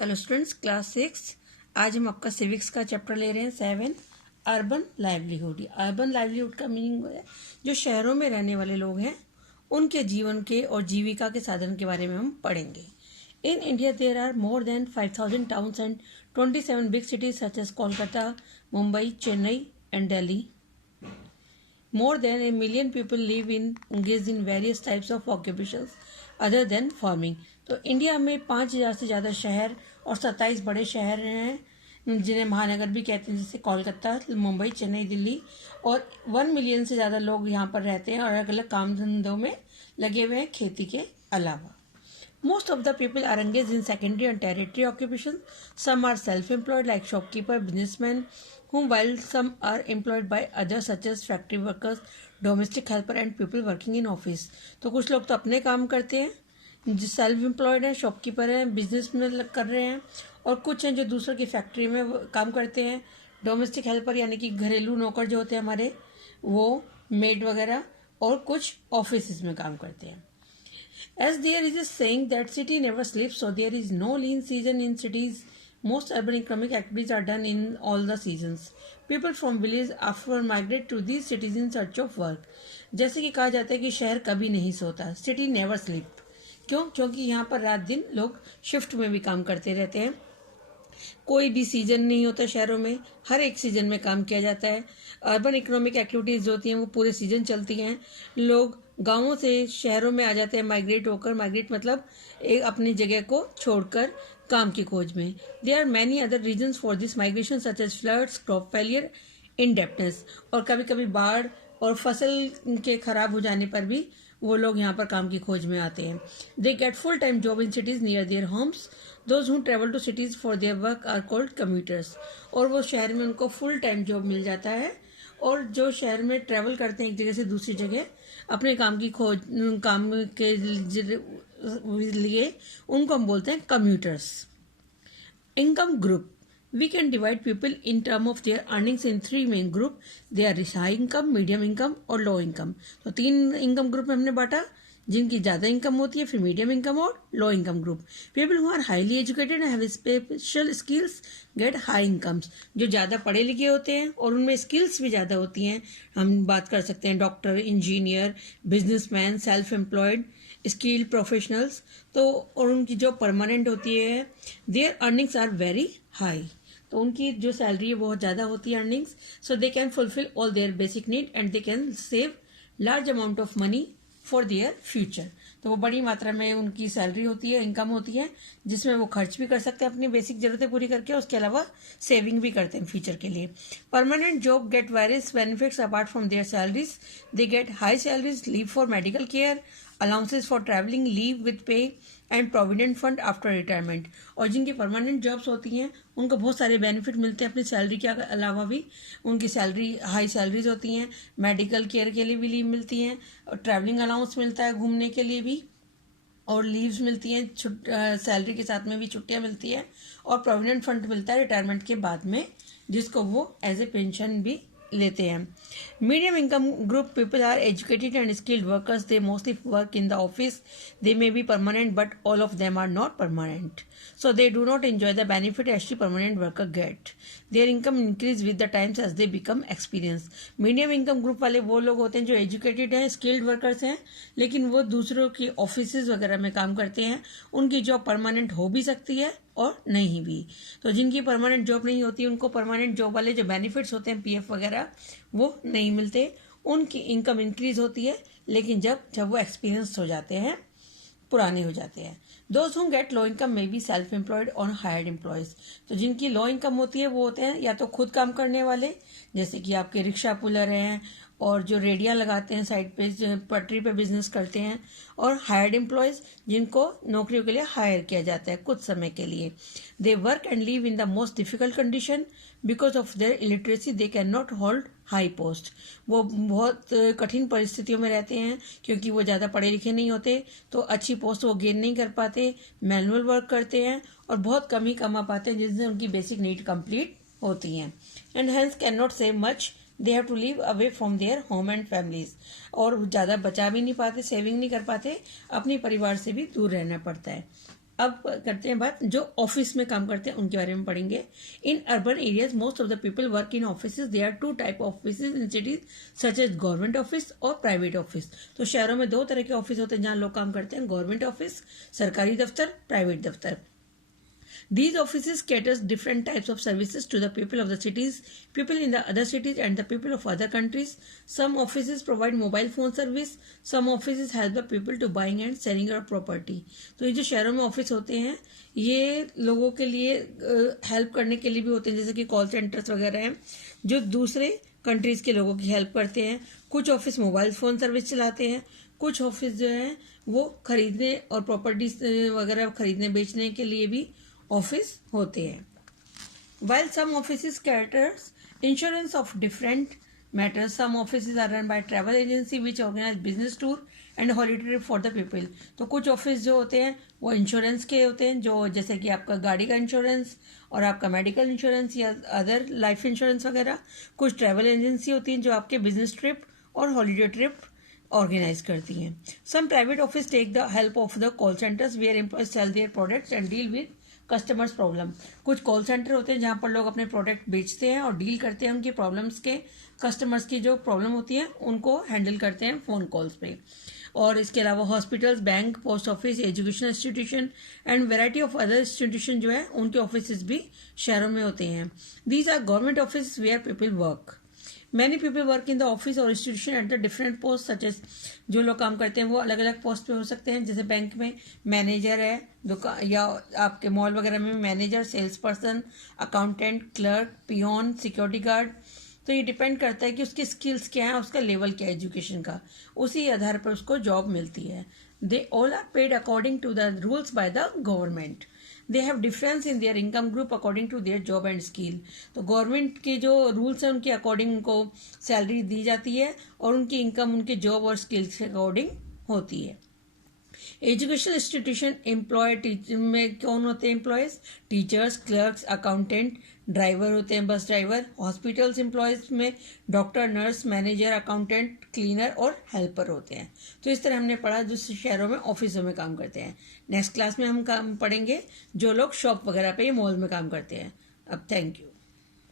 Hello students, class 6। आज हम आपका सिविक्स का चैप्टर ले रहे हैं 7, अर्बन लाइवलीहुड। अर्बन लाइवलीहुड का मीनिंग है जो शहरों में रहने वाले लोग हैं उनके जीवन के और जीविका के साधन के बारे में हम पढ़ेंगे। In India there are more than 5000 towns and 27 big cities such as Kolkata, Mumbai, Chennai and Delhi. More than a million people live engaged in various types of occupations other than farming. तो इंडिया में 5000 से ज़्यादा शहर और 27 बड़े शहर हैं जिन्हें महानगर भी कहते हैं, जैसे कोलकाता, मुंबई, चेन्नई, दिल्ली. और 1 मिलियन से ज़्यादा लोग यहाँ पर रहते हैं और अलग अलग काम धंधों में लगे हुए हैं खेती के अलावा. Most of the people are engaged in secondary and tertiary occupations. Some are self-employed like shopkeeper, businessmen, while some are employed by others such as factory workers, domestic helper and people working in office. तो कुछ लोग तो अपने काम करते हैं, जो self employed हैं, शॉपकीपर हैं, बिजनेस में कर रहे हैं, और कुछ हैं जो दूसरों की फैक्ट्री में काम करते हैं. डोमेस्टिक हेल्पर यानी कि घरेलू नौकर जो होते हैं हमारे, वो मेड वगैरह, और कुछ ऑफिस में काम करते हैं. As there is a saying that city never sleeps, so there is no lean season in cities. Most urban economic activities are done in all the seasons. People from village often migrate to these cities in search of work. जैसे कि कहा जाता है कि शहर कभी नहीं सोता, सिटी नेवर स्लीप. क्यों? क्योंकि यहाँ पर रात दिन लोग शिफ्ट में भी काम करते रहते हैं. कोई भी सीजन नहीं होता शहरों में, हर एक सीजन में काम किया जाता है. अर्बन इकोनॉमिक एक्टिविटीज़ होती हैं वो पूरे सीजन चलती हैं. लोग गांवों से शहरों में आ जाते हैं माइग्रेट होकर. माइग्रेट मतलब एक अपनी जगह को छोड़कर काम की खोज में. There are many other reasons for this migration such as floods, crop failure, indebtedness. और कभी कभी बाढ़ और फसल के खराब हो जाने पर भी वो लोग यहाँ पर काम की खोज में आते हैं. They get full time job in cities near their homes. Those who travel to cities for their work are called commuters. और वो शहर में उनको फुल टाइम जॉब मिल जाता है. और जो शहर में ट्रैवल करते हैं एक जगह से दूसरी जगह अपने काम की खोज, काम के लिए, उनको हम बोलते हैं commuters. Income group. We can divide people in terms of their earnings in 3 main group. They are high income, medium income और low income. तो 3 इनकम ग्रुप में हमने बांटा, जिनकी ज़्यादा इनकम होती है, फिर मीडियम इनकम और low income group. People who are highly educated have special skills get high incomes. जो ज़्यादा पढ़े लिखे होते हैं और उनमें स्किल्स भी ज़्यादा होती हैं, हम बात कर सकते हैं doctor, engineer, businessman, self employed, skilled professionals. तो और उनकी जो परमानेंट होती है, their earnings are very high. तो उनकी जो सैलरी है बहुत ज़्यादा होती है earnings. So they can fulfil all their basic need and they can save large amount of money for their future. तो वो बड़ी मात्रा में उनकी सैलरी होती है, इनकम होती है, जिसमें वो खर्च भी कर सकते हैं अपनी बेसिक जरूरतें पूरी करके, उसके अलावा सेविंग भी करते हैं फ्यूचर के लिए. Permanent job get various benefits apart from their salaries. They get high salaries, leave for medical care, allowances for travelling, leave with pay and provident fund after retirement. और जिनकी परमानेंट जॉब्स होती हैं उनको बहुत सारे benefit मिलते हैं अपनी सैलरी के अलावा भी. उनकी सैलरी हाई सैलरीज होती हैं, मेडिकल केयर के लिए भी लीव मिलती हैं, और ट्रैवलिंग अलाउंस मिलता है घूमने के लिए भी, और लीव्स मिलती हैं, सैलरी के साथ में भी छुट्टियां मिलती हैं, और प्रोविडेंट फंड मिलता है रिटायरमेंट के बाद में, जिसको वो एज ए पेंशन भी लेते हैं. Medium income group people are educated and skilled workers. They mostly work in the office. They may be permanent but all of them are not permanent, so they do not enjoy the benefit as the permanent worker get. Their income increase with the times as they become experienced. Medium income group वाले वो लोग होते हैं जो educated हैं, skilled workers हैं, लेकिन वो दूसरों की ऑफिसेज वगैरह में काम करते हैं. उनकी जॉब परमानेंट हो भी सकती है और नहीं भी. तो जिनकी परमानेंट जॉब नहीं होती उनको परमानेंट जॉब वाले जो बेनिफिट्स होते हैं, पीएफ वगैरह, वो नहीं मिलते. उनकी इनकम इंक्रीज होती है, लेकिन जब वो एक्सपीरियंस हो जाते हैं, पुराने हो जाते हैं. Those who get low income may be self-employed or hired employees. तो जिनकी लो इनकम होती है वो होते हैं या तो खुद काम करने वाले, जैसे कि आपके रिक्शा पुलर हैं, और जो रेडियां लगाते हैं साइड पे, पटरी पे बिजनेस करते हैं, और हायर्ड एम्प्लॉयज जिनको नौकरियों के लिए हायर किया जाता है कुछ समय के लिए. They work and live in the most difficult condition because of their illiteracy. They can not hold high post. वो बहुत कठिन परिस्थितियों में रहते हैं क्योंकि वो ज़्यादा पढ़े लिखे नहीं होते, तो अच्छी पोस्ट वो गेन नहीं कर पाते, मैनुअल वर्क करते हैं और बहुत कम ही कमा पाते हैं जिससे उनकी बेसिक नीड कंप्लीट होती हैं. And hence can not save much. They have to live away from their home and families. और ज़्यादा बचा भी नहीं पाते, सेविंग नहीं कर पाते, अपने परिवार से भी दूर रहना पड़ता है. अब करते हैं बात जो ऑफिस में काम करते हैं उनके बारे में पढ़ेंगे। In urban areas most of the people work in offices. There are two type of offices in cities such as government office और प्राइवेट ऑफिस। तो शहरों में दो तरह के ऑफिस होते हैं जहाँ लोग काम करते हैं, गवर्नमेंट ऑफिस सरकारी दफ्तर, प्राइवेट दफ्तर। These offices caters different types of services to the people of the cities, people in the other cities and the people of other countries. Some offices provide mobile phone service. Some offices help the people to buying and selling a property. तो ये जो शहरों में office होते हैं ये लोगों के लिए हेल्प करने के लिए भी होते हैं, जैसे कि कॉल सेंटर्स वगैरह हैं जो दूसरे कंट्रीज के लोगों की हेल्प करते हैं। कुछ ऑफिस मोबाइल फ़ोन सर्विस चलाते हैं, कुछ ऑफिस जो हैं वो खरीदने और प्रॉपर्टीज वगैरह खरीदने बेचने के लिए भी ऑफिस होते हैं। While some offices caters insurance of different matters, some offices are run by travel agency which organize business tour and holiday trip for the people. तो कुछ ऑफिस जो होते हैं वो इंश्योरेंस के होते हैं, जो जैसे कि आपका गाड़ी का इंश्योरेंस और आपका मेडिकल इंश्योरेंस या अदर लाइफ इंश्योरेंस वगैरह। कुछ ट्रैवल एजेंसी होती हैं जो आपके बिजनेस ट्रिप और हॉलीडे ट्रिप ऑर्गेनाइज करती हैं। Some private office take the help of the call centres where employees sell their products and deal with customers problem. कुछ कॉल सेंटर होते हैं जहाँ पर लोग अपने प्रोडक्ट बेचते हैं और डील करते हैं उनकी प्रॉब्लम्स के, कस्टमर्स की जो प्रॉब्लम होती है उनको हैंडल करते हैं फ़ोन कॉल्स पे। और इसके अलावा hospitals, bank, post office, education institution and variety of other institution जो है उनके ऑफिस भी शहरों में होते हैं। These are government office where people work. Many people work in the office और institution at the different post such as. जो लोग काम करते हैं वो अलग अलग पोस्ट पे हो सकते हैं, जैसे बैंक में मैनेजर है, दुकान या आपके मॉल वगैरह में manager, sales person, accountant, clerk, peon, security guard. तो ये डिपेंड करता है कि उसकी स्किल्स क्या है, उसका लेवल क्या है एजुकेशन का, उसी आधार पर उसको जॉब मिलती है। They all are paid according to the rules by the government. They have difference in their income group according to their job and skill. तो गवर्नमेंट के जो रूल्स हैं उनके अकॉर्डिंग उनको सैलरी दी जाती है और उनकी इनकम उनके जॉब और स्किल्स के अकॉर्डिंग होती है। एजुकेशन इंस्टीट्यूशन एम्प्लॉय में कौन होते हैं employees? Teachers, clerks, accountant, driver होते हैं बस ड्राइवर। हॉस्पिटल्स एम्प्लॉयज में doctor, nurse, manager, accountant, cleaner और हेल्पर होते हैं। तो इस तरह हमने पढ़ा जो शहरों में ऑफिसों में काम करते हैं। नेक्स्ट क्लास में हम काम पढ़ेंगे जो लोग शॉप वगैरह पे, मॉल में काम करते हैं। अब थैंक यू।